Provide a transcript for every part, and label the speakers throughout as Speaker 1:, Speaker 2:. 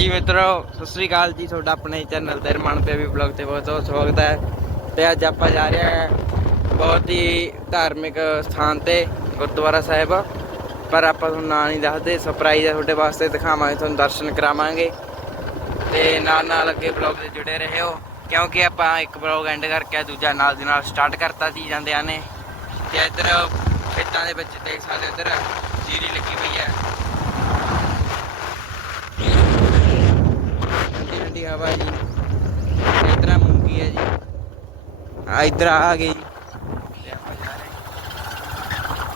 Speaker 1: ਹਾਂਜੀ ਮਿੱਤਰੋ, ਸਤਿ ਸ੍ਰੀ ਅਕਾਲ ਜੀ ਤੁਹਾਡਾ ਆਪਣੇ ਚੈਨਲ ਤੇ ਰਮਨ ਬੇਬੀ ਬਲੌਗ ਤੇ ਬਹੁਤ ਬਹੁਤ ਸਵਾਗਤ ਹੈ। ਤੇ ਅੱਜ ਆਪਾਂ ਜਾ ਰਹੇ ਹਾਂ ਬਹੁਤ ਹੀ ਧਾਰਮਿਕ ਸਥਾਨ ਤੇ, ਗੁਰਦੁਆਰਾ ਸਾਹਿਬ। ਪਰ ਆਪਾਂ ਤੁਹਾਨੂੰ ਨਾਂ ਨਹੀਂ ਦੱਸਦੇ ਸਰਪ੍ਰਾਈਜ਼ ਹੈ ਤੁਹਾਡੇ ਵਾਸਤੇ, ਦਿਖਾਵਾਂਗੇ, ਤੁਹਾਨੂੰ ਦਰਸ਼ਨ ਕਰਾਵਾਂਗੇ। ਤੇ ਨਾਲ ਨਾਲ ਅੱਗੇ ਬਲੌਗ 'ਤੇ ਜੁੜੇ ਰਹਿਓ ਕਿਉਂਕਿ ਆਪਾਂ ਇੱਕ ਬਲੌਗ ਐਂਡ ਕਰਕੇ ਦੂਜਾ ਨਾਲ ਦੀ ਨਾਲ ਸਟਾਰਟ ਕਰਤਾ ਸੀ ਜਾਂਦਿਆਂ ਨੇ। ਤੇ ਇੱਧਰ ਖੇਤਾਂ ਦੇ ਵਿੱਚ ਦੇਖ ਸਕਦੇ ਹੋ, ਇੱਧਰ ਜੀਰੀ ਲੱਗੀ ਹੋਈ ਹੈ। ਠੰਡੀ ਹਵਾ ਜੀ। ਇਧਰ ਮੂੰਗੀ ਹੈ ਜੀ। ਆ ਇਧਰ ਆ ਗਈ ਜੀ। ਤੇ ਆਪਾਂ ਜਾ ਰਹੇ ਹਾਂ।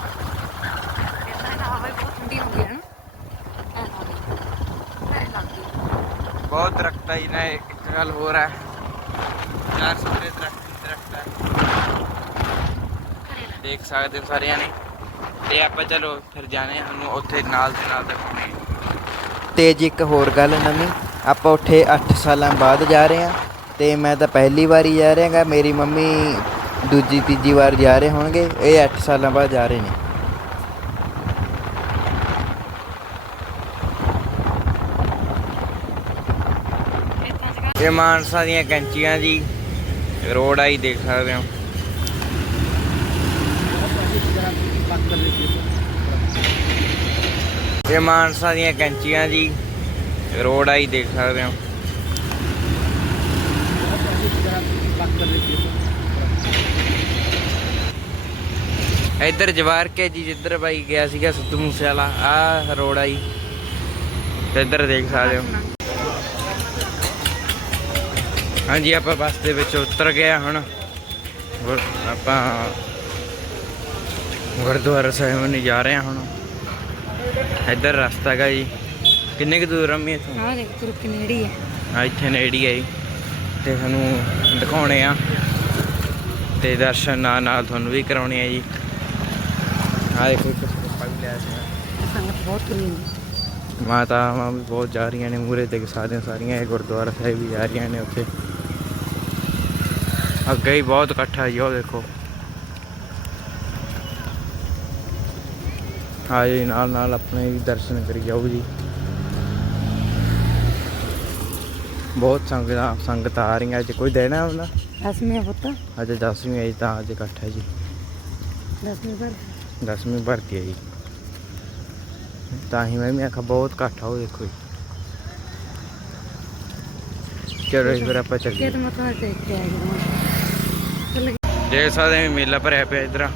Speaker 1: ਬਹੁਤ ਦਰਖਤ ਹੈ ਜੀ ਨਾ ਇੱਕ ਗੱਲ ਹੋਰ ਹੈ। ਚਾਰ ਸਪਰੇ ਦਰਖਤ ਦੇਖ ਸਕਦੇ ਸਾਰਿਆਂ ਨੇ। ਤੇ ਆਪਾਂ ਚਲੋ ਫਿਰ ਜਾਣੇ ਸਾਨੂੰ ਉੱਥੇ ਨਾਲ ਦੇ ਨਾਲ ਦਿਖਾਉਣੇ ਤੇ ਜੀ ਇੱਕ ਹੋਰ ਗੱਲ ਨਵੀਂ। ਆਪਾਂ ਉੱਥੇ 8 ਸਾਲਾਂ ਬਾਅਦ ਜਾ ਰਹੇ ਹਾਂ ਤੇ ਮੈਂ ਤਾਂ ਪਹਿਲੀ ਵਾਰੀ ਜਾ ਰਿਹਾ ਗਾ ਮੇਰੀ ਮੰਮੀ ਦੂਜੀ, ਤੀਜੀ ਵਾਰ ਜਾ ਰਹੇ ਹੋਣਗੇ। ਇਹ 8 ਸਾਲਾਂ ਬਾਅਦ ਜਾ ਰਹੇ ਨੇ। ਇਹ ਮਾਨਸਾ ਦੀਆਂ ਕੈਂਚੀਆਂ ਜੀ। ਰੋਡ ਆਈ ਦੇਖ ਸਕਦੇ ਹੋ। ਇਹ ਮਾਨਸਾ ਦੀਆਂ ਕੈਂਚੀਆਂ ਜੀ। ਰੋਡ ਆਈ ਦੇਖ ਸਕਦੇ ਹੋ। ਇੱਧਰ ਜਵਾਰ ਕੇ ਜੀ, ਜਿੱਧਰ ਬਾਈ ਗਿਆ ਸੀਗਾ ਸਿੱਧੂ ਮੂਸੇ ਵਾਲਾ ਆ ਰੋਡ ਆਈ ਤੇ ਇੱਧਰ ਦੇਖ ਸਕਦੇ ਹੋ। ਹਾਂਜੀ, ਆਪਾਂ ਬੱਸ ਦੇ ਵਿੱਚ ਉਤਰ ਗਏ ਹੁਣ। ਆਪਾਂ ਗੁਰਦੁਆਰਾ ਸਾਹਿਬ ਨੂੰ ਜਾ ਰਹੇ ਹਾਂ ਹੁਣ। ਇੱਧਰ ਰਸਤਾ ਹੈਗਾ ਜੀ। ਕਿੰਨੇ ਕੁ ਦੂਰ ਰਮੀ ਇੱਥੋਂ?
Speaker 2: ਹਾਂ ਦੇਖ ਤੁਰ ਕੇ ਨੇੜੀ ਹੈ
Speaker 1: ਆ ਇੱਥੇ ਨੇੜੀ ਹੈ ਜੀ। ਤੇ ਸਾਨੂੰ ਦਿਖਾਉਣੇ ਆ। ਤੇ ਦਰਸ਼ਨ ਨਾਲ ਨਾਲ ਤੁਹਾਨੂੰ ਵੀ ਕਰਾਉਣੇ ਆ ਜੀ। ਆ ਦੇਖੋ ਇੱਕ ਪੱਪਾ ਵੀ ਲਿਆ ਸੀ
Speaker 2: ਸੰਗਤ ਬਹੁਤ ਤੁਰੀ ਹੁੰਦੀ
Speaker 1: ਮਾਤਾਵਾਂ ਵੀ ਬਹੁਤ ਜਾ ਰਹੀਆਂ ਨੇ ਮੂਰੇ ਤੇ ਸਾਰੀਆਂ ਸਾਰੀਆਂ ਇਹ ਗੁਰਦੁਆਰਾ ਸਾਹਿਬ ਵੀ ਜਾ ਰਹੀਆਂ ਨੇ ਉੱਥੇ। ਅੱਗੇ ਹੀ ਬਹੁਤ ਇਕੱਠਾ ਜੀ ਉਹ ਦੇਖੋ। ਹਾਂ ਜੀ ਨਾਲ ਨਾਲ ਆਪਣੇ ਵੀ ਦਰਸ਼ਨ ਕਰੀ ਜਾਓ ਜੀ। ਬਹੁਤ ਸੰਗਤਾਂ ਸੰਗਤ ਆ ਰਹੀਆਂ ਅੱਜ ਕੋਈ ਦਿਨ ਹੈ ਹੁੰਦਾ
Speaker 2: ਦਸਵੇਂ ਪੁੱਤ।
Speaker 1: ਅੱਜ 10ਵੀਂ ਆਈ ਤਾਂ ਅੱਜ ਇਕੱਠਾ ਜੀ।
Speaker 2: ਦਸਵੇਂ ਪਰ।
Speaker 1: 10ਵੀਂ ਭਰਤੀ ਹੈ ਜੀ ਤਾਂ ਹੀ ਮੈਂ ਵੀ ਆਖਾ ਬਹੁਤ ਇਕੱਠ ਆ ਉਹ ਦੇਖੋ ਜੀ। ਚਲੋ ਜੀ ਫਿਰ ਆਪਾਂ ਚੱਲੀਏ। ਦੇਖ ਸਕਦੇ ਹਾਂ ਮੇਲਾ ਭਰਿਆ ਪਿਆ ਇਧਰ।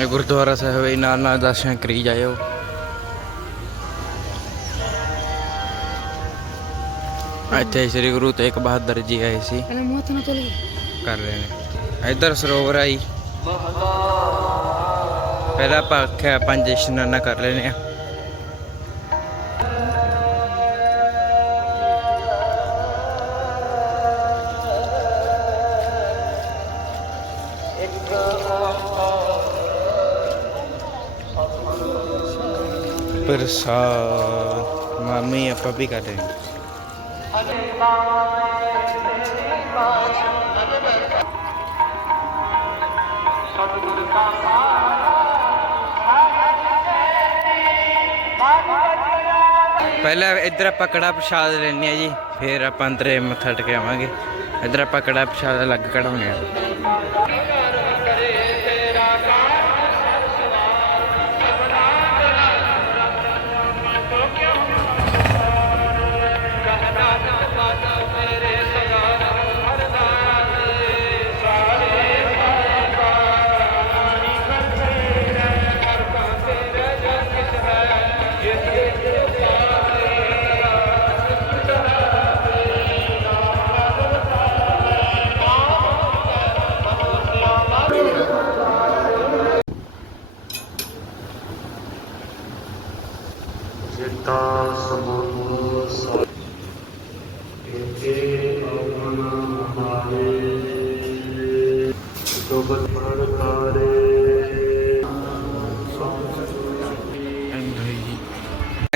Speaker 1: ਇਹ ਗੁਰਦੁਆਰਾ ਸਾਹਿਬ ਹੈ ਨਾਲ ਨਾਲ ਦਰਸ਼ਨ ਕਰੀ ਜਾਇਓ। ਇੱਥੇ ਸ੍ਰੀ ਗੁਰੂ ਤੇਗ ਬਹਾਦਰ ਜੀ ਆਏ ਸੀ। ਕਰ ਰਹੇ ਨੇ। ਇੱਧਰ ਸਰੋਵਰ ਆਈ ਪਹਿਲਾਂ ਆਪਾਂ ਆਖਿਆ ਪੰਜ ਇਸ਼ਨਾਨਾ ਕਰ ਲੈਨੇ ਆ। ਪ੍ਰਸਾਦ ਮਾਮੀ ਆਪਾਂ ਵੀ ਕਰ ਰਹੇ ਹਾਂ ਪਹਿਲਾਂ ਇੱਧਰ ਆਪਾਂ ਕੜਾ ਪ੍ਰਸ਼ਾਦ ਲੈਣੇ ਆ ਜੀ ਫਿਰ ਆਪਾਂ ਅੰਦਰੇ ਮੱਥਾ ਟਿਕਾਵਾਂਗੇ ਇੱਧਰ ਆਪਾਂ ਕੜਾ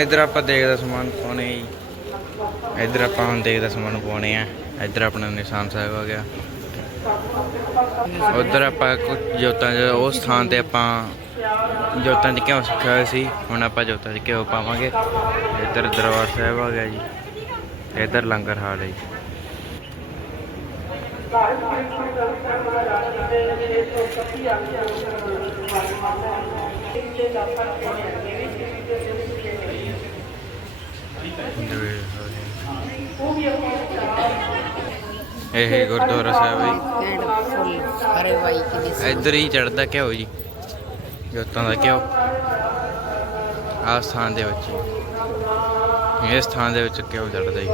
Speaker 1: ਇਧਰ ਆਪਾਂ ਦੇਖਦਾ ਸਮਾਨ ਪਾਉਣੇ ਜੀ। ਇਧਰ ਆਪਾਂ ਹੁਣ ਦੇਖਦਾ ਸਮਾਨ ਪਾਉਣੇ ਆ। ਇਧਰ ਆਪਣਾ ਨਿਸ਼ਾਨ ਸਾਹਿਬ ਆ ਗਿਆ। ਉਧਰ ਆਪਾਂ ਕੁਝ ਜੋਤਾਂ ਦੇ ਉਹ ਸਥਾਨ ਤੇ ਆਪਾਂ ਜੋਤਾਂ ਚ ਘਿਓ ਸਿੱਖਿਆ ਹੋਇਆ ਸੀ, ਹੁਣ ਆਪਾਂ ਜੋਤਾਂ ਚ ਘਿਓ ਪਾਵਾਂਗੇ। ਇੱਧਰ ਦਰਬਾਰ ਸਾਹਿਬ ਆ ਗਿਆ ਜੀ। ਇੱਧਰ ਲੰਗਰ ਹਾਲ ਹੈ ਜੀ। ਇਹ ਗੁਰਦੁਆਰਾ ਸਾਹਿਬ ਹੈ ਇੱਧਰ ਹੀ ਚੜਦਾ ਘਿਓ ਜੀ। ਜੋਤਾਂ ਦਾ ਘਿਓ। ਆ ਸਥਾਨ ਦੇ ਵਿੱਚ ਹੀ। ਇਸ ਸਥਾਨ ਦੇ ਵਿੱਚ ਘਿਓ ਚੜਦਾ ਜੀ।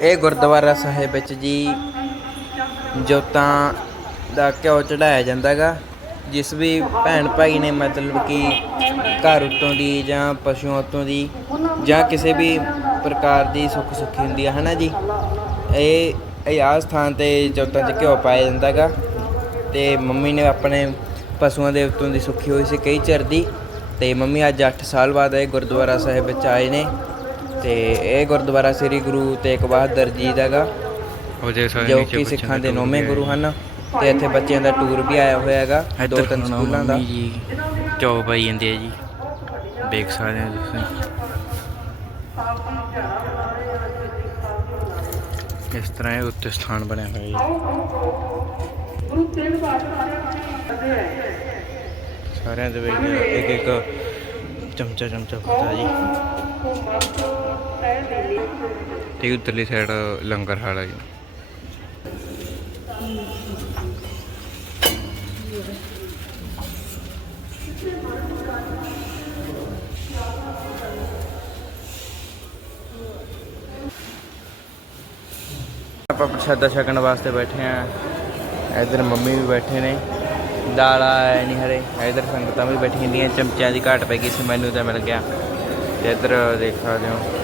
Speaker 1: ਇਹ ਗੁਰਦੁਆਰਾ ਸਾਹਿਬ ਵਿੱਚ ਜੀ ਜੋਤਾਂ ਦਾ ਘਿਓ ਚੜਾਇਆ ਜਾਂਦਾਗਾ, ਜਿਸ ਵੀ ਭੈਣ ਭਾਈ ਨੇ ਮਤਲਬ ਕਿ ਘਰ ਉੱਤੋਂ ਦੀ ਜਾਂ ਪਸ਼ੂਆਂ ਉੱਤੋਂ ਦੀ ਜਾਂ ਕਿਸੇ ਵੀ ਪ੍ਰਕਾਰ ਦੀ ਸੁੱਖ ਸੁੱਖੀ ਹੁੰਦੀ ਹੈ ਹਨਾ ਜੀ? ਇਹ ਇਹ ਆਹ ਸਥਾਨ ਤੇ ਜੋਤਾਂ 'ਚ ਘਿਓ ਪਾਇਆ ਜਾਂਦਾਗਾ ਤੇ ਮੰਮੀ ਨੇ ਆਪਣੇ ਪਸ਼ੂਆਂ ਦੇ ਉੱਤੋਂ ਦੀ ਸੁੱਖੀ ਹੋਈ ਸੀ ਕਈ ਚਿਰ ਦੀ ਤੇ ਮੰਮੀ ਅੱਜ 8 ਸਾਲ ਬਾਅਦ ਇਹ ਗੁਰਦੁਆਰਾ ਸਾਹਿਬ ਵਿੱਚ ਆਏ ਨੇ। ਤੇ ਇਹ ਗੁਰਦੁਆਰਾ ਸ੍ਰੀ ਗੁਰੂ ਤੇਗ ਬਹਾਦਰ ਜੀ ਦਾਗਾ ਜੋ ਕਿ ਸਿੱਖਾਂ ਦੇ ਨੌਵੇਂ ਗੁਰੂ ਹਨ ਤੇ ਇੱਥੇ ਬੱਚਿਆਂ ਦਾ ਟੂਰ ਵੀ ਆਇਆ ਹੋਇਆ ਹੈਗਾ ਦੋ ਤਿੰਨ ਸਕੂਲਾਂ ਦਾ। ਜੀ ਚੌ ਪਾਈ ਜਾਂਦੇ ਆ ਜੀ। ਦੇਖ ਸਕਦੇ ਹੋ ਤੁਸੀਂ। ਇਸ ਤਰ੍ਹਾਂ ਇਹ ਉੱਤੇ ਸਥਾਨ ਬਣਿਆ ਹੋਇਆ ਜੀ। ਸਾਰਿਆਂ ਦੇ ਵਿੱਚ ਇੱਕ ਇੱਕ ਚਮਚਾ ਚਮਚਾ ਪਤਾ ਜੀ। ਤੇ ਉੱਤਰਲੀ ਸਾਈਡ ਲੰਗਰ ਹਾਲ ਹੈ ਜੀ। ਆਪਾਂ ਪ੍ਰਸ਼ਾਦਾ ਛਕਣ ਵਾਸਤੇ ਬੈਠੇ ਆ। ਇਧਰ ਮੰਮੀ ਵੀ ਬੈਠੇ ਨੇ। ਦਾਲ ਆਇਆ ਨਹੀਂ ਹਰੇ ਇਧਰ ਸੰਗਤਾਂ ਵੀ ਬੈਠੀਆਂ ਦੀਆਂ ਚਮਚਿਆਂ ਦੀ ਘਾਟ ਪੈ ਗਈ ਸੀ, ਮੈਨੂੰ ਤਾਂ ਮਿਲ ਗਿਆ। ਤੇ ਇਧਰ ਦੇਖ ਸਕਦੇ ਹੋ।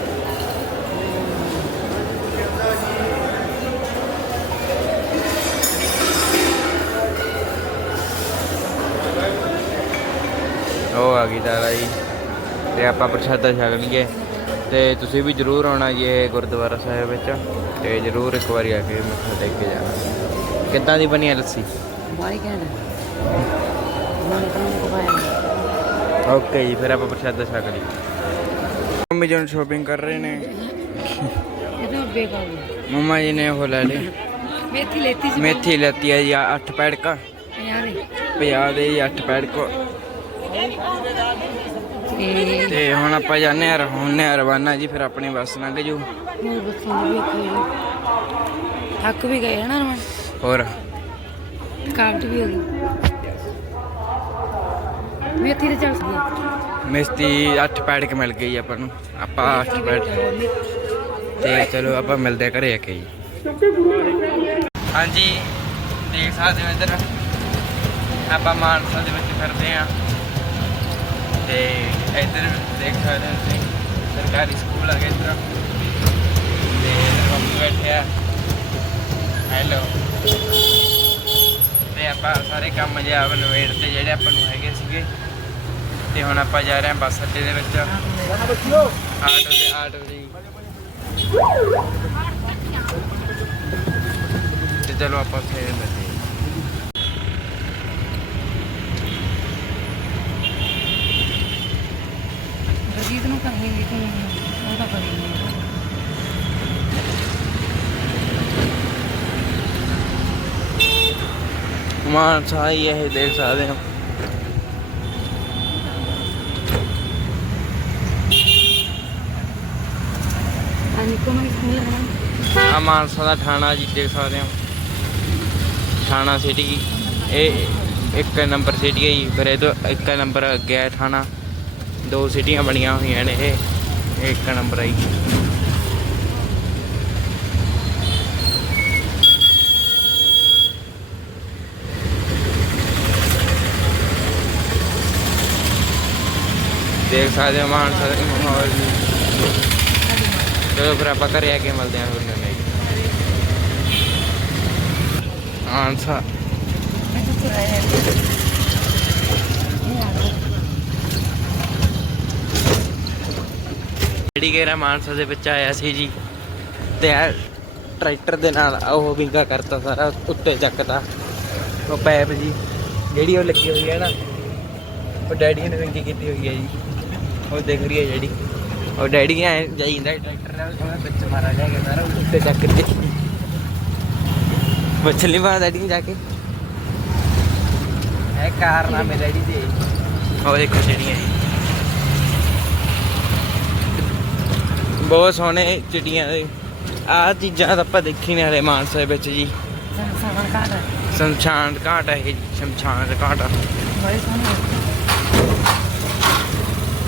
Speaker 1: ਆ ਗਈ ਦਾਲ ਜੀ ਤੇ ਆਪਾਂ ਪ੍ਰਸ਼ਾਦਾ ਛਕ ਲਈਏ ਤੇ ਤੁਸੀਂ ਵੀ ਜਰੂਰ ਆਉਣਾ ਜੀ ਇਹ ਗੁਰਦੁਆਰਾ ਸਾਹਿਬ ਵਿੱਚ। ਤੇ ਜਰੂਰ ਇੱਕ ਵਾਰੀ ਆ ਕੇ ਮੱਥਾ ਟੇਕ ਕੇ ਜਾਣਾ। ਕਿੱਦਾਂ ਦੀ ਬਣੀ ਹੈ ਲੱਸੀ? ਓਕੇ ਜੀ ਫਿਰ ਆਪਾਂ ਪ੍ਰਸ਼ਾਦਾ ਛਕ ਲਈ। ਮੰਮੀ ਜਨ ਸ਼ੋਪਿੰਗ ਕਰ ਰਹੇ ਨੇ। ਮੰਮਾ ਜੀ ਨੇ ਉਹ ਲੈ ਲਈ।
Speaker 2: ਮੇਥੀ ਲੈਤੀ ਸੀ।
Speaker 1: ਮੇਥੀ ਲੈਤੀ ਹੈ ਜੀ 8 ਪੈੜਕਾ।
Speaker 2: ਯਾਰੇ
Speaker 1: 50 ਦੇ ਜੀ 8 ਪੈੜਕੋ।
Speaker 2: ਤੇ
Speaker 1: ਹੁਣ ਆਪਾਂ ਜਾਂਦੇ ਆ ਹੁਣ ਆ ਰਵਾਨਾ ਜੀ ਫਿਰ ਆਪਣੀ ਬੱਸ ਲੰਘ ਜੂ।
Speaker 2: ਵੀ ਥੱਕ ਵੀ ਗਏ ਹਨਾ ਰਮਨ?
Speaker 1: ਹੋਰ?
Speaker 2: ਥਕਾਵਟ ਵੀ ਹੋ ਗਈ। ਮੇਥੀ ਤੇ ਚੱਲ ਗਈ
Speaker 1: ਮਿਸਤੀ 8 ਪੈੜਕ ਮਿਲ ਗਈ ਆਪਾਂ ਨੂੰ। ਆਪਾਂ 8 ਪੈੜਕ। ਤੇ ਚਲੋ ਆਪਾਂ ਮਿਲਦੇ ਘਰੇ ਆ ਕੇ ਜੀ। ਹਾਂਜੀ ਦੇਖ ਸਕਦੇ ਹੋ ਇੱਧਰ। ਆਪਾਂ ਮਾਨਸਾ ਦੇ ਵਿੱਚ ਫਿਰਦੇ ਆ ਤੇ ਇੱਧਰ ਦੇਖ ਸਕਦੇ ਹੋ ਤੁਸੀਂ, ਸਰਕਾਰੀ ਸਕੂਲ ਆ ਗਿਆ ਇੱਧਰ। ਤੇ ਇੱਧਰ ਮੰਮੀ ਬੈਠੇ ਆ। ਹੈਲੋ ਤੇ ਆਪਾਂ ਸਾਰੇ ਕੰਮ ਜੇ ਆਪ ਨਵੇੜ ਤੇ ਜਿਹੜੇ ਆਪਾਂ ਨੂੰ ਹੈਗੇ ਸੀਗੇ। ਤੇ ਹੁਣ ਆਪਾਂ ਜਾ ਰਹੇ ਹਾਂ ਬੱਸ ਅੱਡੇ ਦੇ ਵਿੱਚ। ਆਟੋ ਦੇ ਆਟੋ ਦੀ ਤੇ ਚਲੋ ਆਪਾਂ ਉੱਥੇ ਮਿਲਦੇ
Speaker 2: ਬਰਜੀਤ ਨੂੰ ਕਹਾਂਗੇ ਕਿ ਉਹ ਤਾਂ ਕਰੀ ਨਹੀਂ
Speaker 1: ਮਾਨਸਾ ਹੀ ਇਹ ਦੇਖ ਸਕਦੇ ਹੈ।
Speaker 2: ਆ
Speaker 1: ਮਾਨਸਾ ਦਾ ਥਾਣਾ ਜੀ ਦੇਖ ਸਕਦੇ ਹੋ। ਥਾਣਾ ਸਿਟੀ। ਇਹ ਇੱਕ ਨੰਬਰ ਸਿਟੀ ਹੈ ਜੀ ਫਿਰ ਇਹ ਤੋਂ ਇੱਕ ਨੰਬਰ ਅੱਗੇ ਹੈ ਥਾਣਾ। ਦੋ ਸਿਟੀਆਂ ਬਣੀਆਂ ਹੋਈਆਂ ਨੇ ਇਹ। ਇੱਕ ਨੰਬਰ ਆਈ। ਦੇਖ ਸਕਦੇ ਹੋ ਮਾਨਸਾ ਦਾ ਮਾਹੌਲ ਚਲੋ ਫਿਰ ਆਪਾਂ ਘਰੇ ਆ ਕੇ ਮਿਲਦੇ ਹਾਂ ਫਿਰ ਨਵੇਂ ਮਾਨਸਾ ਜਿਹੜੀ ਗੇਰਾ ਮਾਨਸਾ ਦੇ ਵਿੱਚ ਆਇਆ ਸੀ ਜੀ। ਤੇ ਆ ਟਰੈਕਟਰ ਦੇ ਨਾਲ ਉਹ ਵਿੰਗਾ ਕਰਤਾ ਸਾਰਾ, ਉੱਤੇ ਚੱਕਤਾ ਉਹ ਪੈਪ ਜੀ, ਜਿਹੜੀ ਉਹ ਲੱਗੀ ਹੋਈ ਹੈ ਨਾ, ਉਹ ਡੈਡੀ ਨੇ ਵਿੰਗੀ ਕੀਤੀ ਹੋਈ ਹੈ ਜੀ। ਉਹ ਦੇਖ ਰਹੀ ਹੈ ਜਿਹੜੀ। ਉਹ ਡੈਡੀ ਐ ਜਾਈਂਦਾ ਟਰੈਕਟਰ ਨਾਲ ਉਹਨੇ ਵਿੱਚ ਮਾਰਾ ਜਾ ਕੇ ਸਾਰਾ ਉੱਤੇ ਚੱਕ ਕੇ। ਮਛਲੀ ਮਾਰ ਡੈਡੀ ਨੂੰ ਜਾ ਕੇ। ਇਹ ਕਾਰਨਾਮੇ ਡੈਡੀ ਦੇ। ਉਹ ਦੇਖੋ ਜਿਹੜੀਆਂ ਬਹੁਤ ਸੋਹਣੇ ਚਿੜੀਆਂ ਦੇ। ਆਹ ਚੀਜ਼ਾਂ ਤਾਂ ਆਪਾਂ ਦੇਖੀ ਨੇ ਹਲੇ ਮਾਨਸਾ ਵਿੱਚ ਜੀ। ਸ਼ਮਸ਼ਾਨ ਘਾਟ ਹੈ ਇਹ ਸ਼ਮਸ਼ਾਨ ਘਾਟ
Speaker 2: ਸੋਹਣੀ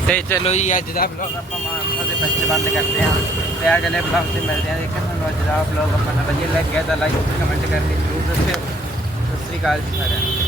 Speaker 1: ਤੇ ਚਲੋ ਜੀ ਅੱਜ ਦਾ ਵਲੌਗ ਆਪਾਂ ਮਾਨਸਾ ਦੇ ਵਿੱਚ ਬੰਦ ਕਰਦੇ ਹਾਂ। ਤੇ ਅਗਲੇ ਵਲੌਗ ਤੇ ਮਿਲਦੇ ਹਾਂ। ਜੇਕਰ ਤੁਹਾਨੂੰ ਅੱਜ ਦਾ ਵਲੌਗ ਆਪਾਂ ਨੂੰ ਵਧੀਆ ਲੱਗਿਆ ਤਾਂ ਲਾਈਕ ਕਮੈਂਟ ਕਰਕੇ ਜ਼ਰੂਰ ਦੱਸਿਓ। ਸਤਿ ਸ੍ਰੀ ਅਕਾਲ ਜੀ ਸਾਰਿਆਂ ਨੂੰ।